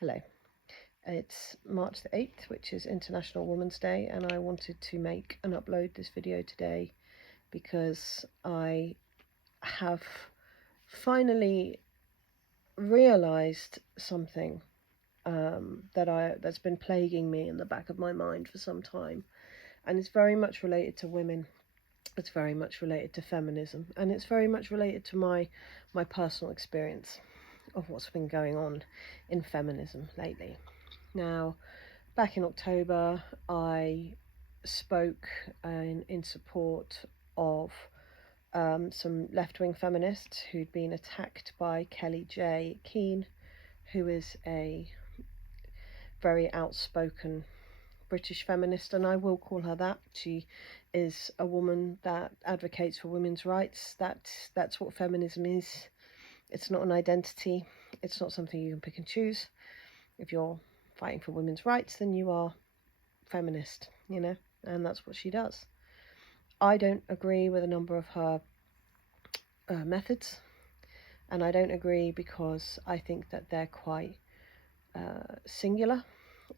Hello, it's March the 8th, which is International Women's Day, and I wanted to make and upload this video today because I have finally realized something that's been plaguing me in the back of my mind for some time, and it's very much related to women. It's very much related to feminism, and it's very much related to my personal experience of what's been going on in feminism lately. Now, back in October, I spoke in support of some left-wing feminists who'd been attacked by Kelly J. Keane, who is a very outspoken British feminist, and I will call her that. She is a woman that advocates for women's rights. That's what feminism is. It's not an identity. It's not something you can pick and choose. If you're fighting for women's rights, then you are feminist, and that's what she does. I don't agree with a number of her methods, and I don't agree because I think that they're quite singular,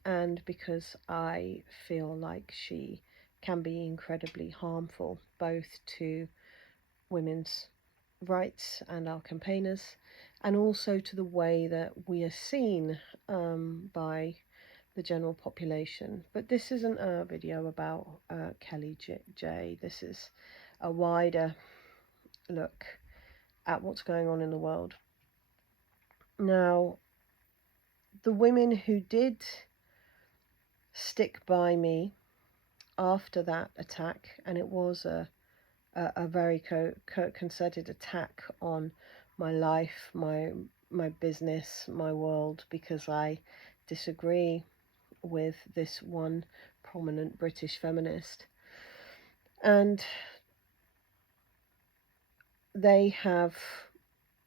and because I feel like she can be incredibly harmful both to women's rights and our campaigners, and also to the way that we are seen by the general population. But this isn't a video about Kelly J. This is a wider look at what's going on in the world. Now, the women who did stick by me after that attack, and it was a very concerted attack on my life, my business, my world, because I disagree with this one prominent British feminist, and they have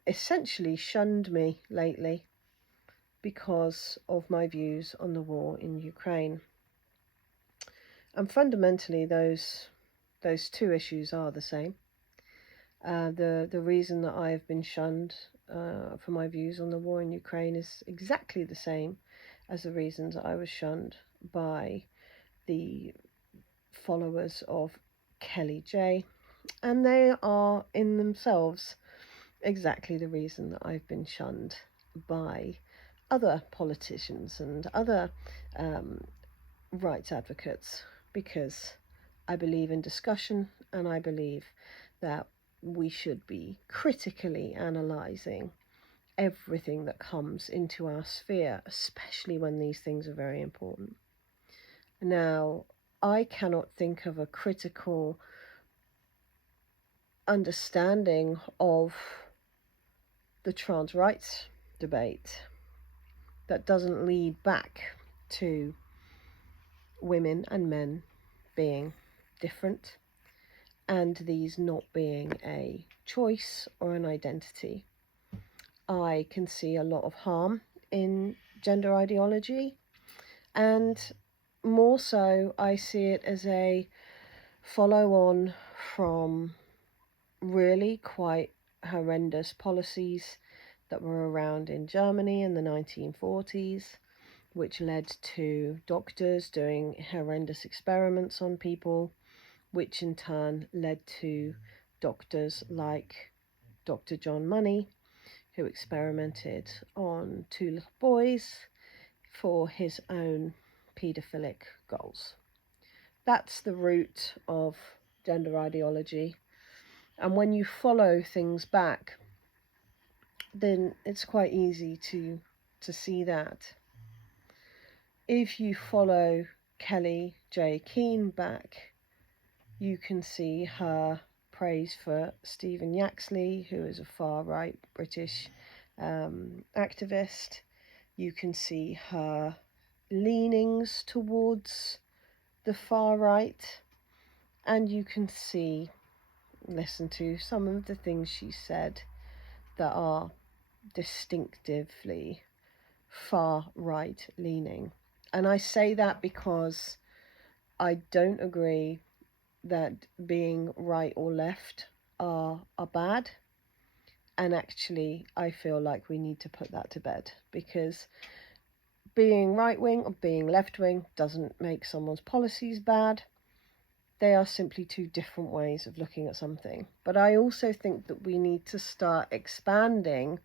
essentially shunned me lately because of my views on the war in Ukraine. And fundamentally, those two issues are the same. The reason that I have been shunned for my views on the war in Ukraine is exactly the same as the reasons I was shunned by the followers of Kelly J. And they are in themselves exactly the reason that I've been shunned by other politicians and other rights advocates, because I believe in discussion, and I believe that we should be critically analysing everything that comes into our sphere, especially when these things are very important. Now, I cannot think of a critical understanding of the trans rights debate that doesn't lead back to women and men being different, and these not being a choice or an identity. I can see a lot of harm in gender ideology, and more so I see it as a follow-on from really quite horrendous policies that were around in Germany in the 1940s, which led to doctors doing horrendous experiments on people, which in turn led to doctors like Dr. John Money, who experimented on 2 little boys for his own paedophilic goals. That's the root of gender ideology. And when you follow things back, then it's quite easy to see that. If you follow Kelly J. Keane back, you can see her praise for Stephen Yaxley, who is a far-right British activist. You can see her leanings towards the far right, and you can listen to some of the things she said that are distinctively far right leaning. And I say that because I don't agree that being right or left are bad. And actually, I feel like we need to put that to bed, because being right-wing or being left-wing doesn't make someone's policies bad. They are simply two different ways of looking at something. But I also think that we need to start expanding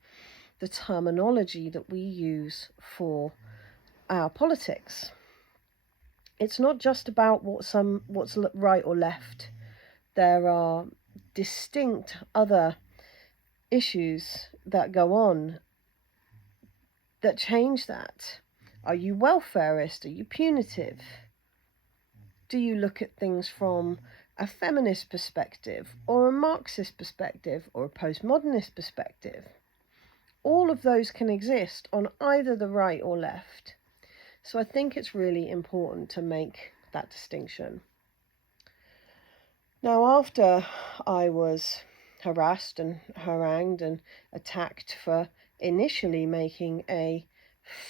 the terminology that we use for our politics. It's not just about what's right or left. There are distinct other issues that go on that change that. Are you welfarist? Are you punitive? Do you look at things from a feminist perspective or a Marxist perspective or a postmodernist perspective? All of those can exist on either the right or left. So I think it's really important to make that distinction. Now, after I was harassed and harangued and attacked for initially making a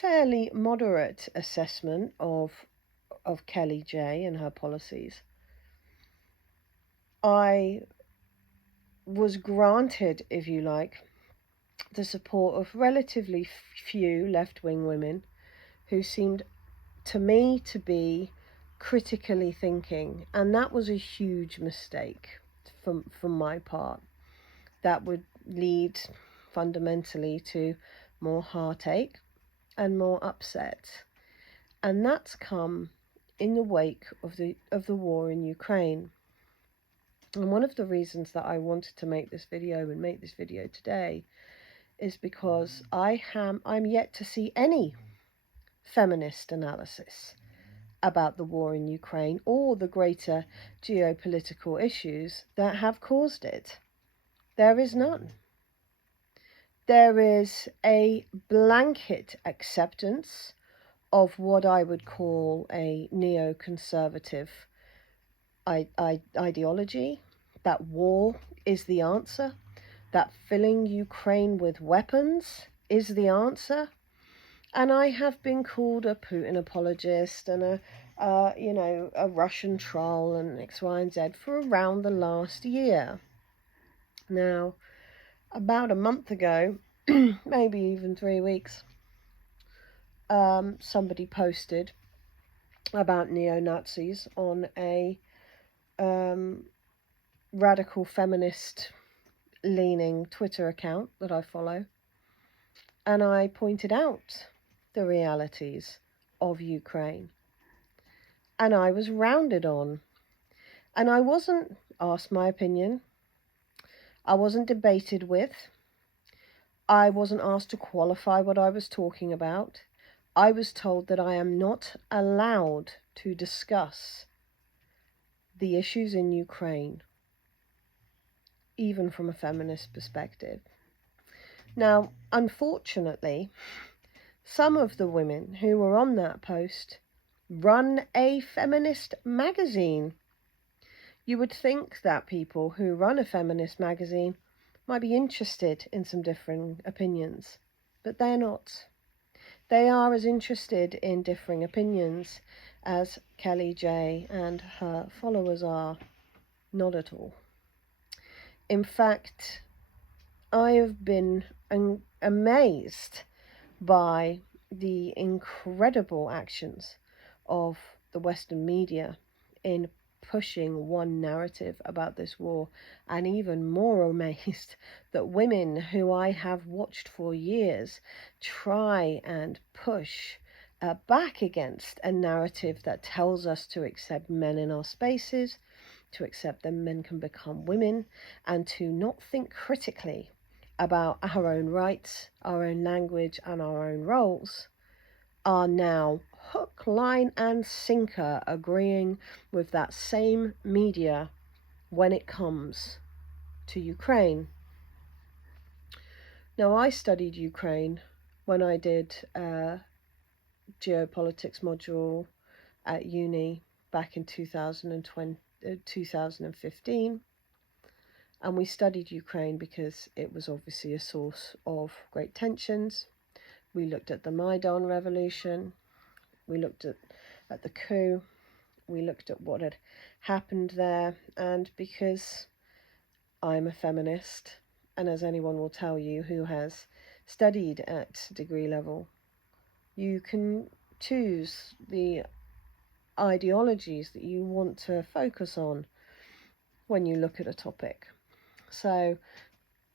fairly moderate assessment of Kelly J and her policies, I was granted, if you like, the support of relatively few left-wing women who seemed to me to be critically thinking, and that was a huge mistake from my part. That would lead fundamentally to more heartache and more upset, and that's come in the wake of the war in Ukraine. And one of the reasons that I wanted to make this video and make this video today is because I'm yet to see any feminist analysis about the war in Ukraine or the greater geopolitical issues that have caused it. There is none. There is a blanket acceptance of what I would call a neoconservative ideology, that war is the answer, that filling Ukraine with weapons is the answer. And I have been called a Putin apologist and a Russian troll and X, Y, and Z for around the last year. Now, about a month ago, maybe even 3 weeks, somebody posted about neo-Nazis on a radical feminist leaning Twitter account that I follow, and I pointed out the realities of Ukraine, and I was rounded on, and I wasn't asked my opinion, I wasn't debated with, I wasn't asked to qualify what I was talking about. I was told that I am not allowed to discuss the issues in Ukraine, even from a feminist perspective. Now, unfortunately, some of the women who were on that post run a feminist magazine. You would think that people who run a feminist magazine might be interested in some differing opinions, but they're not. They are as interested in differing opinions as Kelly J and her followers are. Not at all. In fact, I have been amazed by the incredible actions of the Western media in pushing one narrative about this war, and even more amazed that women who I have watched for years try and push back against a narrative that tells us to accept men in our spaces, to accept that men can become women, and to not think critically about our own rights, our own language, and our own roles, are now hook, line, and sinker agreeing with that same media when it comes to Ukraine. Now, I studied Ukraine when I did a geopolitics module at uni back in 2015. And we studied Ukraine because it was obviously a source of great tensions. We looked at the Maidan revolution, we looked at the coup, we looked at what had happened there, and because I'm a feminist, and as anyone will tell you who has studied at degree level, You can choose the ideologies that you want to focus on when you look at a topic. So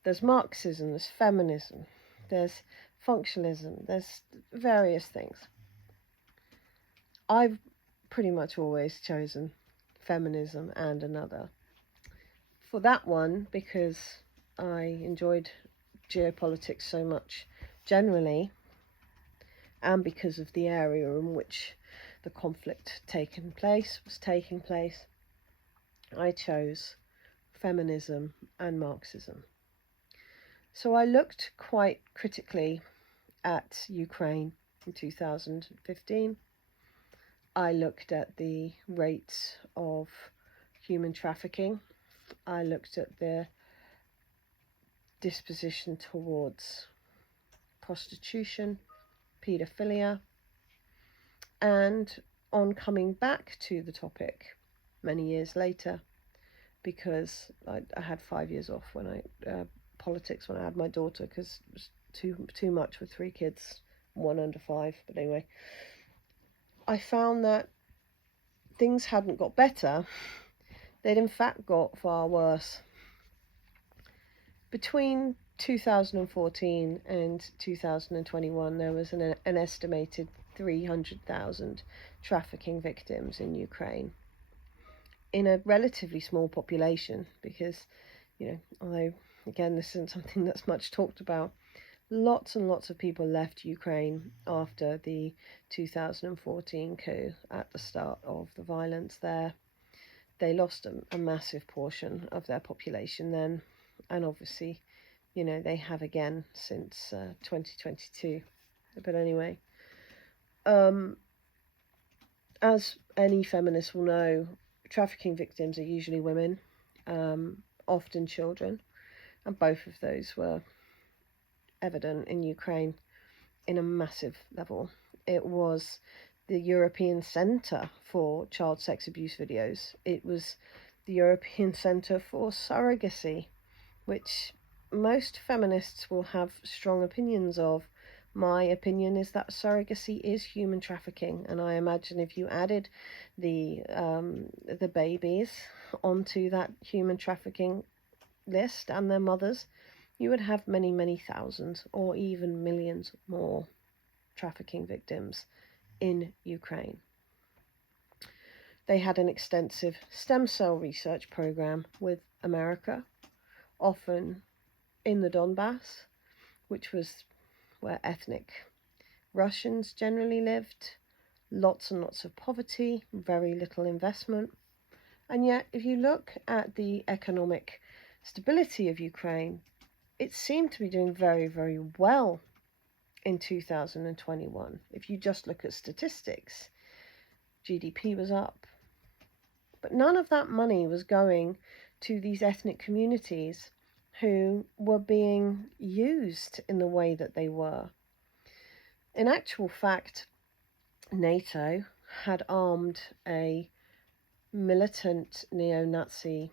there's Marxism, there's feminism, there's functionalism, there's various things. I've pretty much always chosen feminism and another. For that one, because I enjoyed geopolitics so much generally, and because of the area in which the conflict was taking place, I chose feminism and Marxism. So I looked quite critically at Ukraine in 2015. I looked at the rates of human trafficking. I looked at the disposition towards prostitution, paedophilia, and on coming back to the topic many years later, because I had 5 years off when politics when I had my daughter, because it was too much with 3 kids, 1 under 5. But anyway, I found that things hadn't got better. They'd in fact got far worse. Between 2014 and 2021, there was an estimated 300,000 trafficking victims in Ukraine, in a relatively small population, because, although again this isn't something that's much talked about, lots and lots of people left Ukraine after the 2014 coup. At the start of the violence there, they lost a massive portion of their population then, and obviously, they have again since 2022. But anyway, as any feminist will know, trafficking victims are usually women, often children, and both of those were evident in Ukraine in a massive level. It was the European Centre for Child Sex Abuse Videos. It was the European Centre for Surrogacy, which most feminists will have strong opinions of. My opinion is that surrogacy is human trafficking, and I imagine if you added the babies onto that human trafficking list and their mothers, you would have many, many thousands or even millions more trafficking victims in Ukraine. They had an extensive stem cell research program with America, often in the Donbass, which was where ethnic Russians generally lived. Lots and lots of poverty, very little investment. And yet, if you look at the economic stability of Ukraine, it seemed to be doing very, very well in 2021. If you just look at statistics, GDP was up. But none of that money was going to these ethnic communities who were being used in the way that they were. In actual fact, NATO had armed a militant neo-Nazi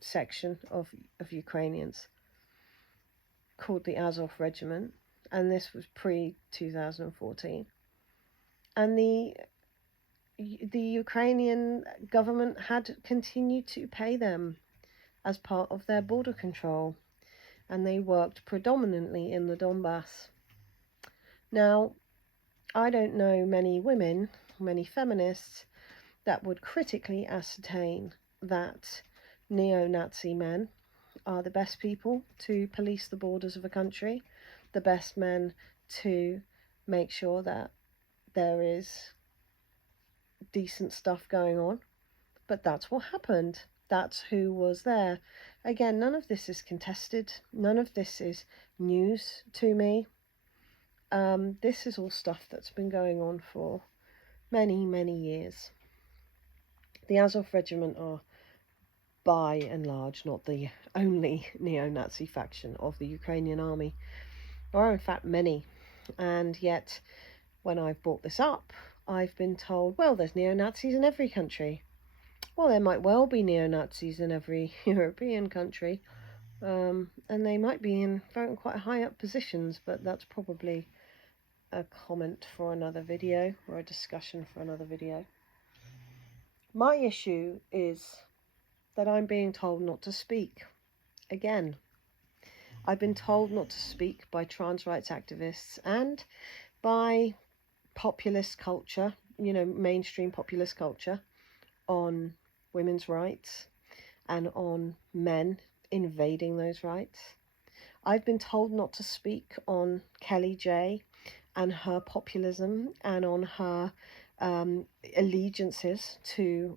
section of Ukrainians called the Azov Regiment, and this was pre-2014. And the Ukrainian government had continued to pay them as part of their border control, and they worked predominantly in the Donbass. Now, I don't know many women, many feminists, that would critically ascertain that neo-Nazi men are the best people to police the borders of a country, the best men to make sure that there is decent stuff going on. But that's what happened. That's who was there. Again, none of this is contested. None of this is news to me. This is all stuff that's been going on for many, many years. The Azov Regiment are, by and large, not the only neo-Nazi faction of the Ukrainian army. There are in fact many, and yet when I've brought this up, I've been told, well, there's neo-Nazis in every country. Well, there might well be neo-Nazis in every European country, and they might be in quite high up positions, but that's probably a comment for another video, or a discussion for another video. My issue is that I'm being told not to speak. Again, I've been told not to speak by trans rights activists and by populist culture, mainstream populist culture, on women's rights and on men invading those rights. I've been told not to speak on Kelly J and her populism and on her allegiances to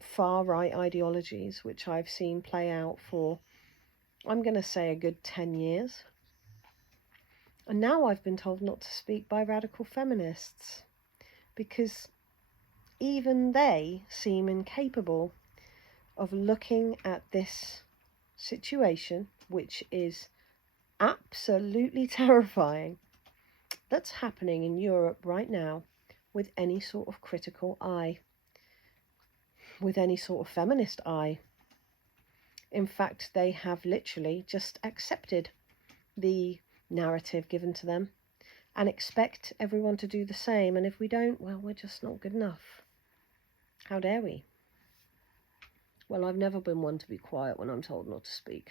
far-right ideologies, which I've seen play out for, I'm going to say, a good 10 years. And now I've been told not to speak by radical feminists, because even they seem incapable of looking at this situation, which is absolutely terrifying, that's happening in Europe right now, with any sort of critical eye, with any sort of feminist eye. In fact, they have literally just accepted the narrative given to them and expect everyone to do the same. And if we don't, well, we're just not good enough. How dare we? Well, I've never been one to be quiet when I'm told not to speak,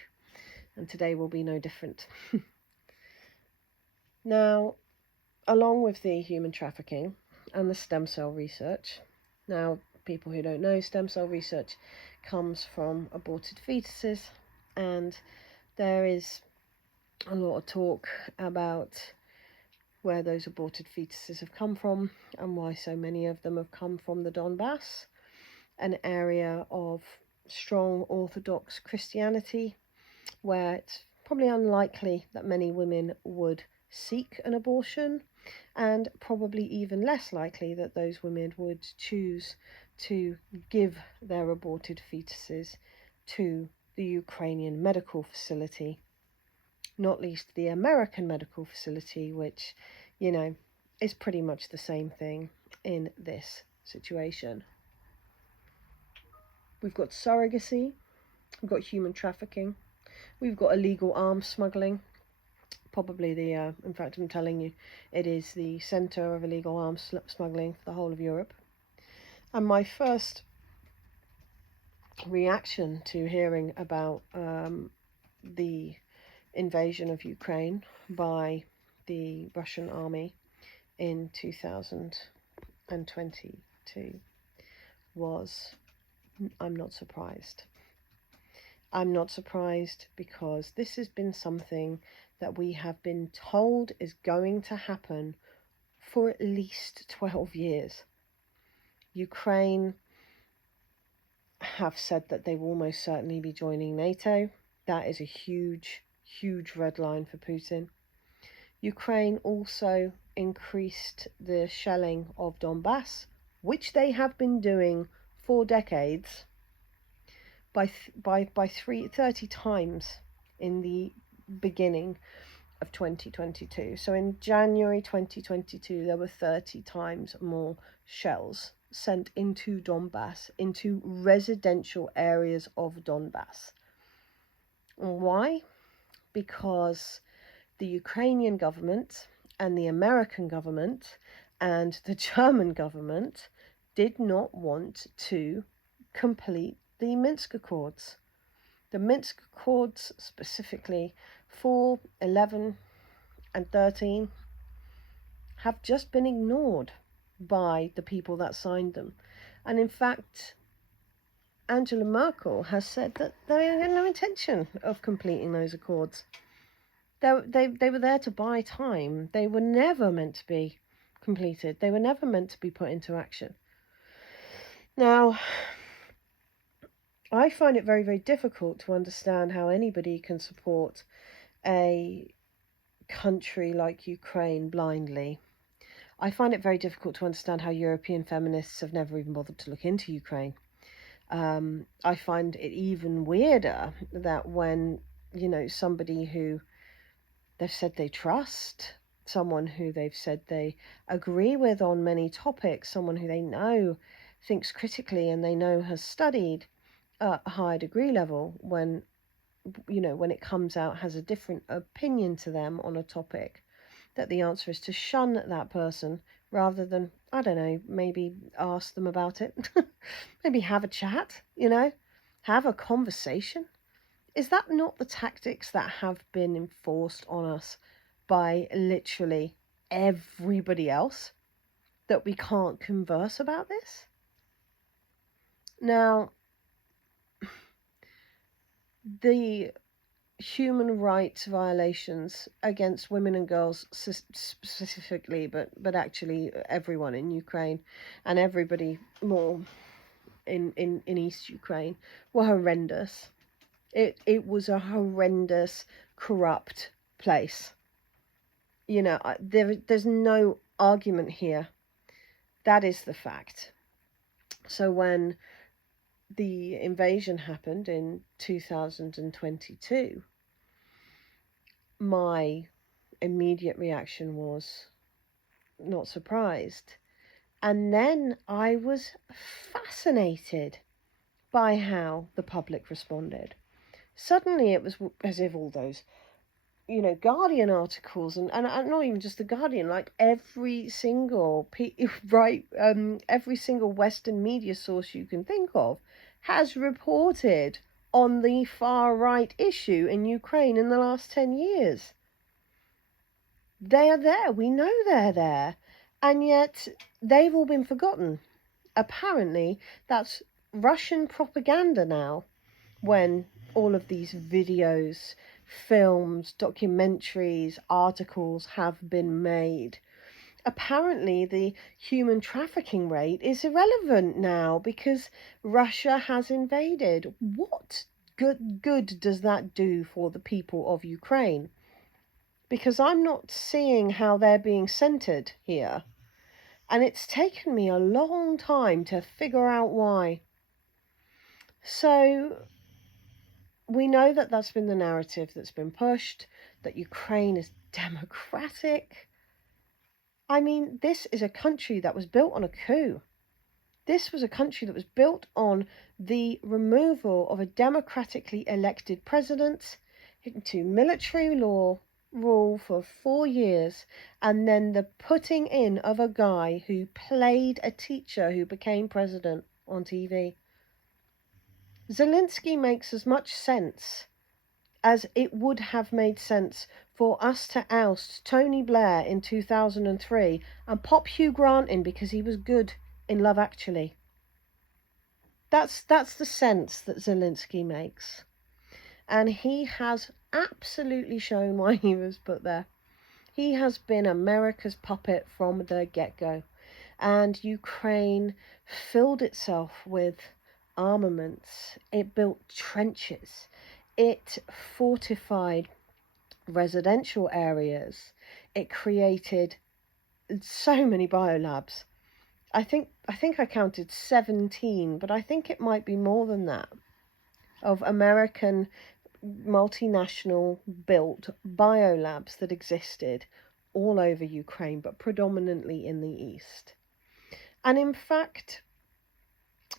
and today will be no different. Now, along with the human trafficking and the stem cell research, now, people who don't know, stem cell research comes from aborted fetuses, and there is a lot of talk about where those aborted fetuses have come from and why so many of them have come from the Donbass, an area of strong Orthodox Christianity, where it's probably unlikely that many women would seek an abortion, and probably even less likely that those women would choose to give their aborted fetuses to the Ukrainian medical facility, not least the American medical facility, which, is pretty much the same thing in this situation. We've got surrogacy, we've got human trafficking, we've got illegal arms smuggling. Probably in fact, I'm telling you, it is the centre of illegal arms smuggling for the whole of Europe. And my first reaction to hearing about the invasion of Ukraine by the Russian army in 2022 was, I'm not surprised. I'm not surprised, because this has been something that we have been told is going to happen for at least 12 years. Ukraine have said that they will almost certainly be joining NATO. That is a huge, huge red line for Putin. Ukraine also increased the shelling of Donbass, which they have been doing for decades, by 30 times in the beginning of 2022. So in January 2022, there were 30 times more shells sent into Donbass, into residential areas of Donbass. Why? Because the Ukrainian government and the American government and the German government did not want to complete the Minsk Accords. The Minsk Accords, specifically 4, 11 and 13, have just been ignored by the people that signed them. And in fact, Angela Merkel has said that they had no intention of completing those accords. They were there to buy time. They were never meant to be completed. They were never meant to be put into action. Now, I find it very, very difficult to understand how anybody can support a country like Ukraine blindly. I find it very difficult to understand how European feminists have never even bothered to look into Ukraine. I find it even weirder that when, somebody who they've said they trust, someone who they've said they agree with on many topics, someone who they know thinks critically and they know has studied at a higher degree level, when it comes out, has a different opinion to them on a topic, that the answer is to shun that person rather than, I don't know, maybe ask them about it. Maybe have a chat, have a conversation. Is that not the tactics that have been enforced on us by literally everybody else? That we can't converse about this? Now, the human rights violations against women and girls specifically, but actually everyone in Ukraine and everybody more in East Ukraine were horrendous. It was a horrendous, corrupt place. There's no argument here. That is the fact. So when the invasion happened in 2022, my immediate reaction was not surprised. And then I was fascinated by how the public responded. Suddenly it was as if all those, Guardian articles and not even just the Guardian, like every single every single Western media source you can think of has reported on the far right issue in Ukraine in the last 10 years. They are there. We know they're there. And yet they've all been forgotten. Apparently, that's Russian propaganda now, when all of these videos, films, documentaries, articles have been made. Apparently, the human trafficking rate is irrelevant now because Russia has invaded. What good does that do for the people of Ukraine? Because I'm not seeing how they're being centered here. And it's taken me a long time to figure out why. So we know that that's been the narrative that's been pushed, that Ukraine is democratic. I mean, this is a country that was built on a coup. This was a country that was built on the removal of a democratically elected president into military law rule for 4 years, and then the putting in of a guy who played a teacher who became president on TV. Zelensky makes as much sense as it would have made sense for us to oust Tony Blair in 2003 and pop Hugh Grant in because he was good in Love Actually. That's the sense that Zelensky makes. And he has absolutely shown why he was put there. He has been America's puppet from the get-go. And Ukraine filled itself with armaments. It built trenches. It fortified residential areas. It created so many biolabs. I think I counted 17, but I think it might be more than that, of American multinational built biolabs that existed all over Ukraine, but predominantly in the east. And in fact,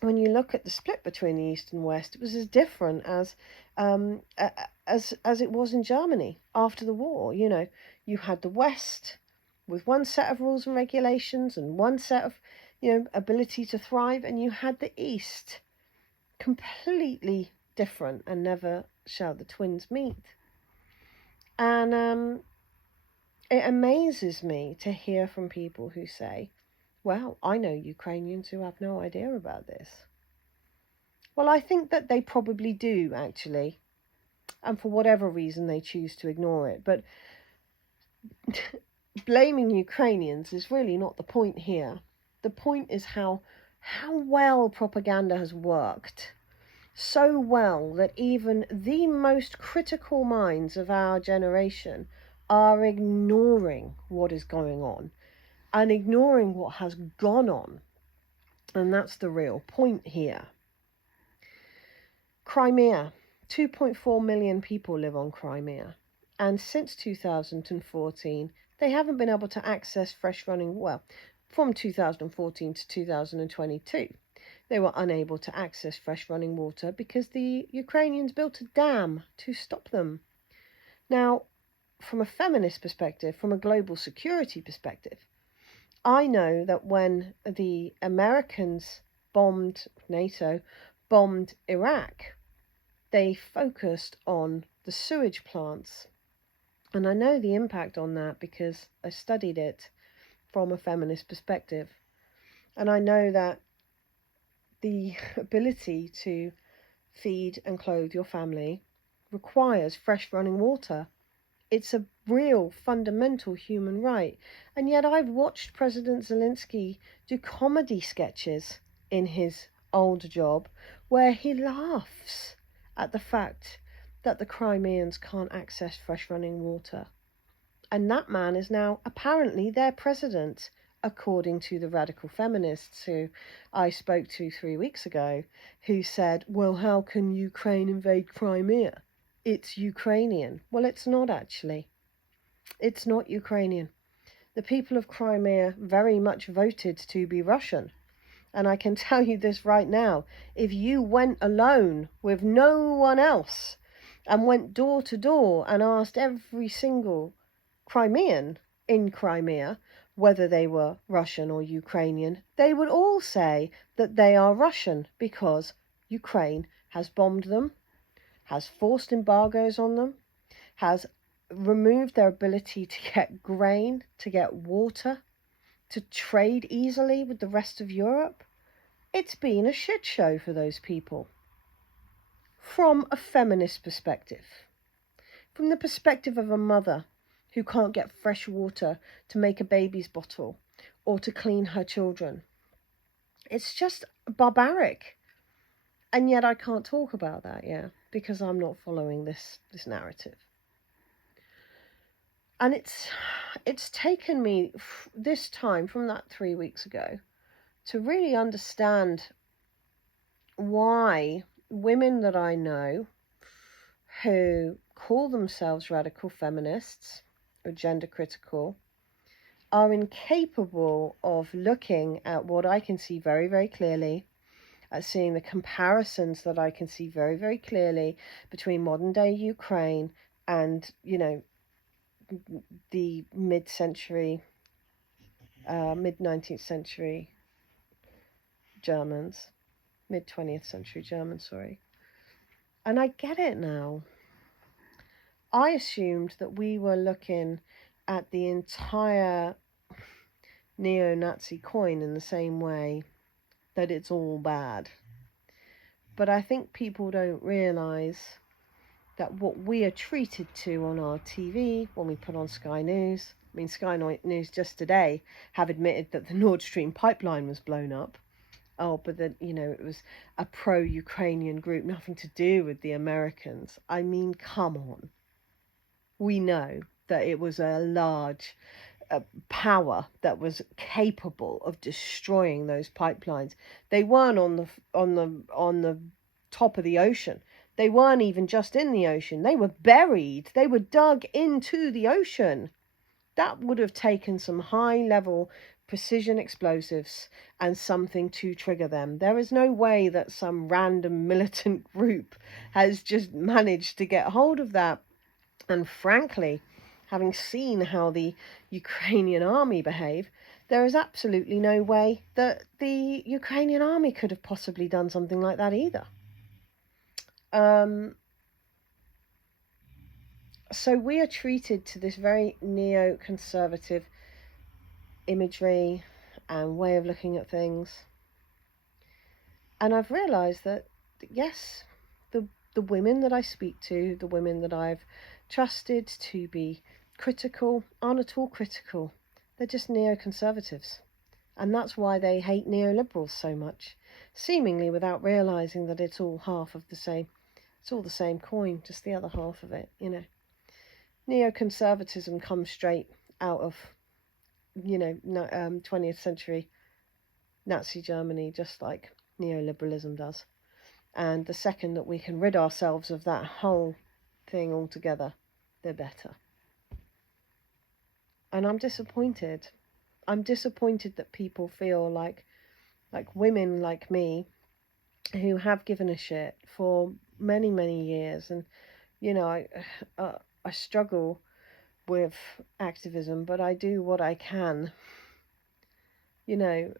when you look at the split between the East and West, it was as different as it was in Germany after the war. You had the West with one set of rules and regulations and one set of, ability to thrive, and you had the East completely different, and never shall the twins meet. And it amazes me to hear from people who say, well, I know Ukrainians who have no idea about this. Well, I think that they probably do, actually. And for whatever reason, they choose to ignore it. But blaming Ukrainians is really not the point here. The point is how well propaganda has worked. So well that even the most critical minds of our generation are ignoring what is going on and ignoring what has gone on. And that's the real point here. Crimea. 2.4 million people live on Crimea. And since 2014, they haven't been able to access fresh running water. From 2014 to 2022, they were unable to access fresh running water because the Ukrainians built a dam to stop them. Now, from a feminist perspective, from a global security perspective, I know that when the Americans bombed NATO, bombed Iraq, they focused on the sewage plants. And I know the impact on that because I studied it from a feminist perspective. And I know that the ability to feed and clothe your family requires fresh running water. It's a real fundamental human right. And yet I've watched President Zelensky do comedy sketches in his old job where he laughs at the fact that the Crimeans can't access fresh running water. And that man is now apparently their president, according to the radical feminists who I spoke to 3 weeks ago, who said, well, how can Ukraine invade Crimea? It's Ukrainian. Well, it's not actually. It's not Ukrainian. The people of Crimea very much voted to be Russian. And I can tell you this right now, if you went alone with no one else and went door to door and asked every single Crimean in Crimea whether they were Russian or Ukrainian, they would all say that they are Russian because Ukraine has bombed them, has forced embargoes on them, has removed their ability to get grain, to get water, to trade easily with the rest of Europe. It's been a shit show for those people. From a feminist perspective, from the perspective of a mother who can't get fresh water to make a baby's bottle or to clean her children. It's just barbaric. And yet I can't talk about that, because I'm not following this narrative. And it's taken me this time from that 3 weeks ago to really understand why women that I know who call themselves radical feminists or gender critical are incapable of looking at what I can see very, very clearly, at seeing the comparisons that I can see very, very clearly between modern day Ukraine and, the mid-19th century Germans, mid-20th century Germans, sorry. And I get it now. I assumed that we were looking at the entire neo-Nazi coin in the same way, that it's all bad. But I think people don't realise that what we are treated to on our TV, when we put on Sky News, Sky News just today have admitted that the Nord Stream pipeline was blown up. Oh, but then, it was a pro-Ukrainian group, nothing to do with the Americans. Come on. We know that it was a large power that was capable of destroying those pipelines. They weren't on the top of the ocean. They weren't even just in the ocean. They were buried. They were dug into the ocean. That would have taken some high-level precision explosives and something to trigger them. There is no way that some random militant group has just managed to get hold of that. And frankly, having seen how the Ukrainian army behave, there is absolutely no way that the Ukrainian army could have possibly done something like that either. So we are treated to this very neoconservative imagery and way of looking at things. And I've realised that, yes, the women that I speak to, the women that I've trusted to be critical, aren't at all critical. They're just neoconservatives. And that's why they hate neoliberals so much, seemingly without realising that it's all half of the same. It's all the same coin, just the other half of it, Neoconservatism comes straight out of, 20th century Nazi Germany, just like neoliberalism does. And the second that we can rid ourselves of that whole thing altogether, the better. And I'm disappointed. I'm disappointed that people feel like women like me, who have given a shit for many, many years. And, I struggle with activism, but I do what I can, you know,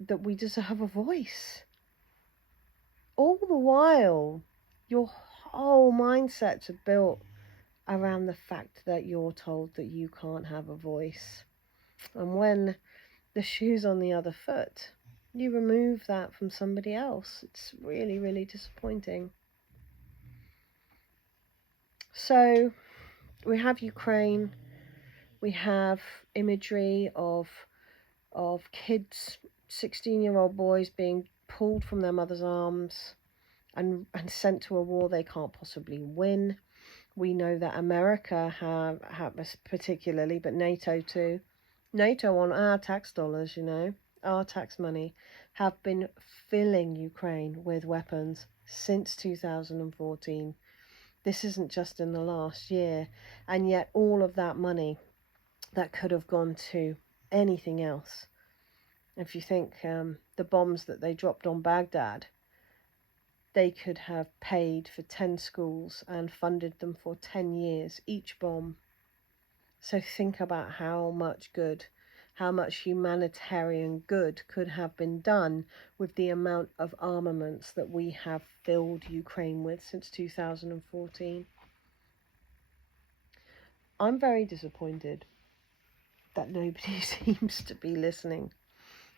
that we deserve a voice. All the while, your whole mindsets are built around the fact that you're told that you can't have a voice. And when the shoe's on the other foot, you remove that from somebody else. It's really, really disappointing. So we have Ukraine, we have imagery of kids, 16-year-old boys being pulled from their mother's arms and sent to a war they can't possibly win. We know that America have particularly, but NATO too. NATO on our tax dollars, you know, our tax money, have been filling Ukraine with weapons since 2014. This isn't just in the last year, and yet all of that money that could have gone to anything else. If you think the bombs that they dropped on Baghdad, they could have paid for 10 schools and funded them for 10 years, each bomb. So think about how much good, how much humanitarian good could have been done with the amount of armaments that we have filled Ukraine with since 2014. I'm very disappointed that nobody seems to be listening.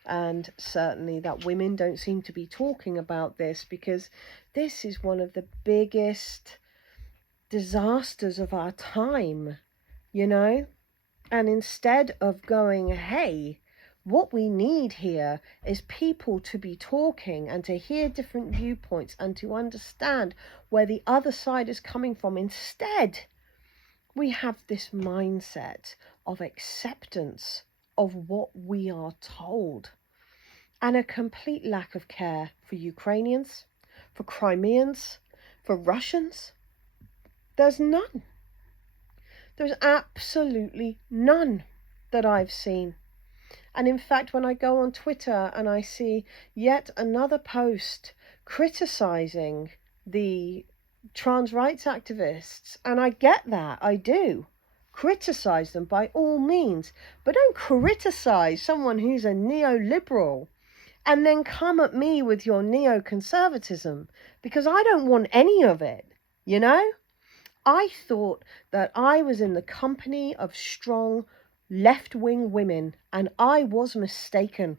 And certainly that women don't seem to be talking about this, because this is one of the biggest disasters of our time, you know? And instead of going, hey, what we need here is people to be talking and to hear different viewpoints and to understand where the other side is coming from, instead we have this mindset of acceptance of what we are told, and a complete lack of care for Ukrainians, for Crimeans, for Russians. There's none. There's absolutely none that I've seen. And in fact, when I go on Twitter and I see yet another post criticizing the trans rights activists, and I get that, I do. Criticize them by all means, but don't criticize someone who's a neoliberal and then come at me with your neoconservatism, because I don't want any of it, you know? I thought that I was in the company of strong left-wing women, and I was mistaken.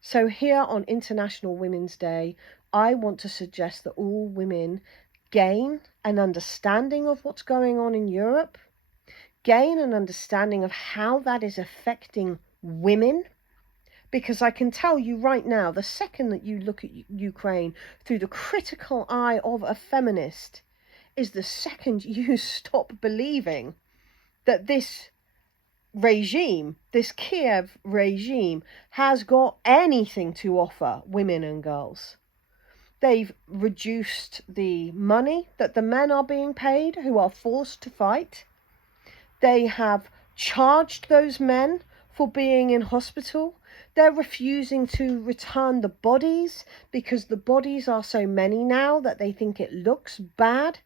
So here on International Women's Day, I want to suggest that all women gain an understanding of what's going on in Europe, gain an understanding of how that is affecting women, because I can tell you right now, the second that you look at Ukraine through the critical eye of a feminist is the second you stop believing that this regime, this Kiev regime, has got anything to offer women and girls. They've reduced the money that the men are being paid who are forced to fight. They have charged those men for being in hospital. They're refusing to return the bodies because the bodies are so many now that they think it looks bad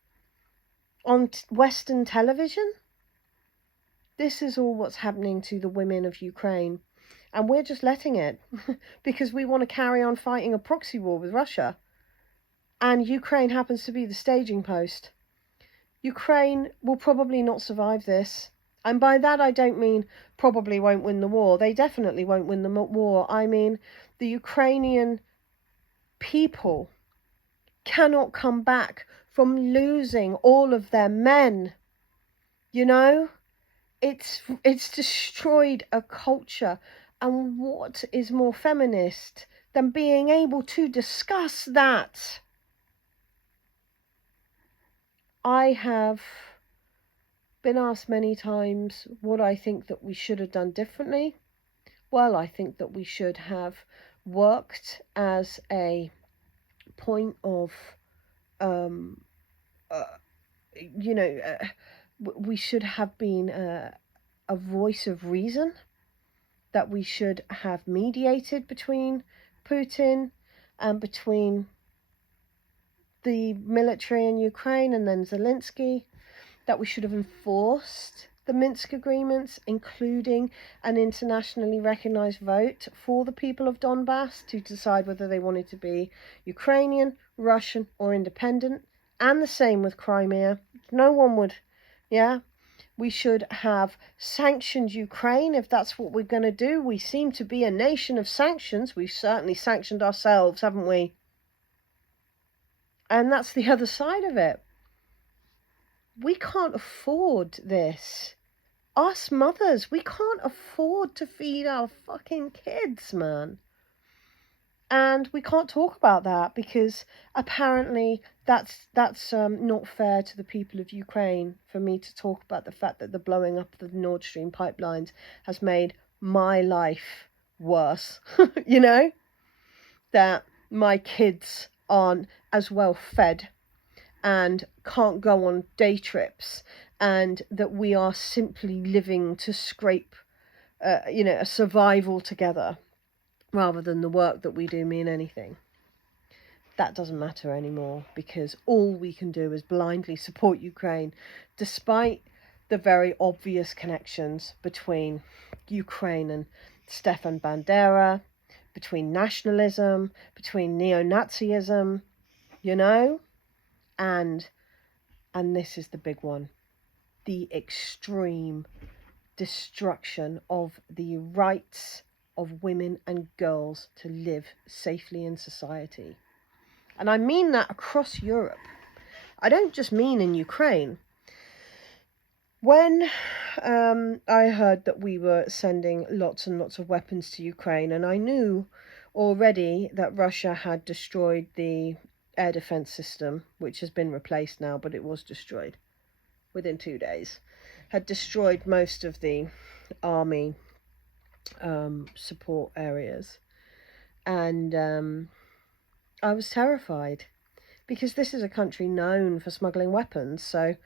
on Western television. This is all what's happening to the women of Ukraine, and we're just letting it because we want to carry on fighting a proxy war with Russia, and Ukraine happens to be the staging post. Ukraine will probably not survive this, and by that I don't mean probably won't win the war. They definitely won't win the war. I mean the Ukrainian people cannot come back from losing all of their men, you know? It's destroyed a culture, and what is more feminist than being able to discuss that? I have been asked many times what I think that we should have done differently. Well, I think that we should have worked as a point of, we should have been a voice of reason, that we should have mediated between Putin and between the military in Ukraine and then Zelensky, that we should have enforced the Minsk agreements, including an internationally recognised vote for the people of Donbass to decide whether they wanted to be Ukrainian, Russian or independent, and the same with Crimea. No one would, yeah? We should have sanctioned Ukraine if that's what we're going to do. We seem to be a nation of sanctions. We've certainly sanctioned ourselves, haven't we? And that's the other side of it. We can't afford this. Us mothers, we can't afford to feed our fucking kids, man. And we can't talk about that because apparently that's not fair to the people of Ukraine for me to talk about the fact that the blowing up of the Nord Stream pipelines has made my life worse. You know, that my kids aren't as well fed and can't go on day trips, and that we are simply living to scrape a survival together rather than the work that we do mean anything. That doesn't matter anymore because all we can do is blindly support Ukraine, despite the very obvious connections between Ukraine and Stefan Bandera, between nationalism, between neo-Nazism, you know, and this is the big one, the extreme destruction of the rights of women and girls to live safely in society. And I mean that across Europe. I don't just mean in Ukraine. When I heard that we were sending lots and lots of weapons to Ukraine, and I knew already that Russia had destroyed the air defense system, which has been replaced now, but it was destroyed within 2 days, had destroyed most of the army support areas, and I was terrified because this is a country known for smuggling weapons. So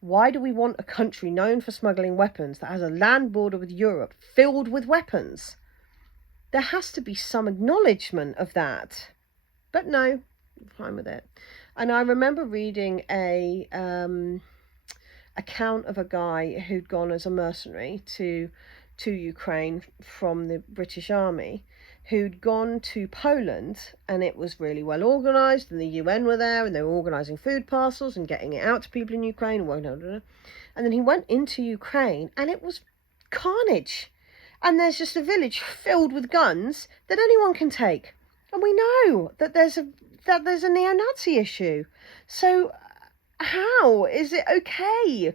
why do we want a country known for smuggling weapons that has a land border with Europe filled with weapons? There has to be some acknowledgement of that, but no, I'm fine with it. And I remember reading a account of a guy who'd gone as a mercenary to Ukraine from the British Army, who'd gone to Poland, and it was really well organised, and the UN were there, and they were organising food parcels and getting it out to people in Ukraine, and then he went into Ukraine, and it was carnage, and there's just a village filled with guns that anyone can take, and we know that there's a neo-Nazi issue. So how is it okay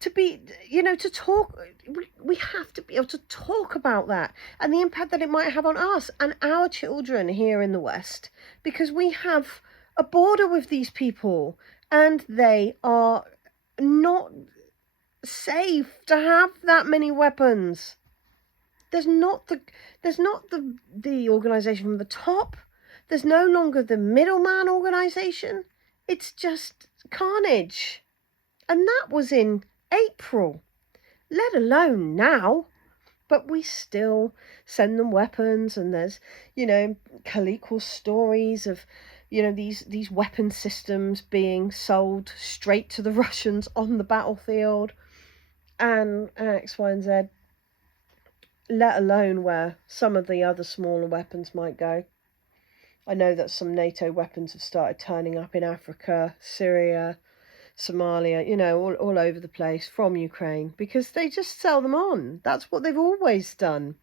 to be, to talk? We have to be able to talk about that and the impact that it might have on us and our children here in the West, because we have a border with these people and they are not safe to have that many weapons. There's not the organisation from the top. There's no longer the middleman organisation. It's just carnage. And that was in April, let alone now. But we still send them weapons, and there's, co-equal stories of, these weapon systems being sold straight to the Russians on the battlefield, and X, Y, and Z, let alone where some of the other smaller weapons might go. I know that some NATO weapons have started turning up in Africa, Syria, Somalia, all over the place from Ukraine, because they just sell them on. That's what they've always done.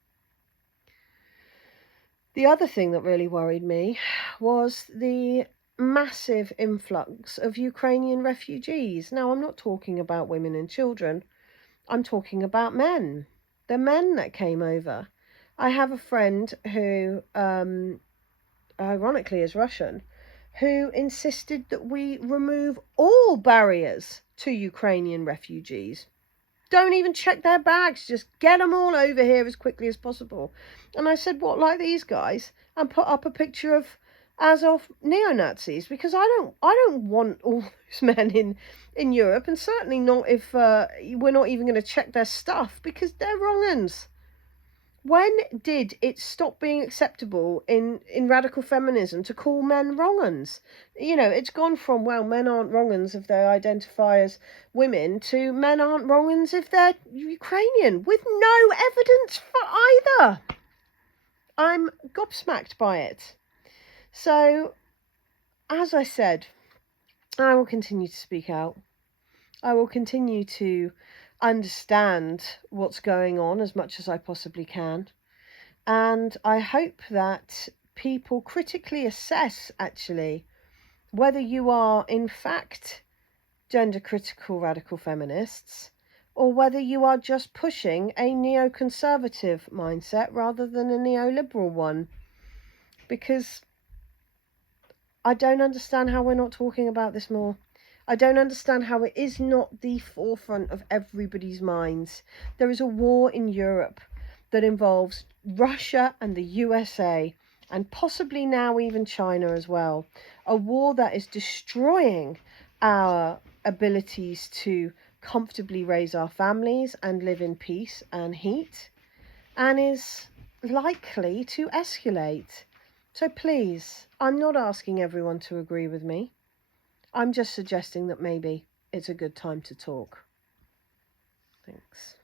The other thing that really worried me was the massive influx of Ukrainian refugees. Now, I'm not talking about women and children. I'm talking about men. The men that came over. I have a friend who, ironically, is Russian, who insisted that we remove all barriers to Ukrainian refugees. Don't even check their bags, just get them all over here as quickly as possible. And I said, what, like these guys? And put up a picture of Azov neo-Nazis, because I don't want all those men in Europe, and certainly not if we're not even going to check their stuff, because they're wrong uns. When did it stop being acceptable in radical feminism to call men wrong-uns? You know, it's gone from, well, men aren't wrong-uns if they identify as women, to men aren't wrong-uns if they're Ukrainian, with no evidence for either. I'm gobsmacked by it. So, as I said, I will continue to speak out. I will continue to understand what's going on as much as I possibly can. And I hope that people critically assess, actually, whether you are in fact gender critical radical feminists, or whether you are just pushing a neoconservative mindset rather than a neoliberal one. Because I don't understand how we're not talking about this more. I don't understand how it is not the forefront of everybody's minds. There is a war in Europe that involves Russia and the USA, and possibly now even China as well. A war that is destroying our abilities to comfortably raise our families and live in peace and heat, and is likely to escalate. So please, I'm not asking everyone to agree with me. I'm just suggesting that maybe it's a good time to talk. Thanks.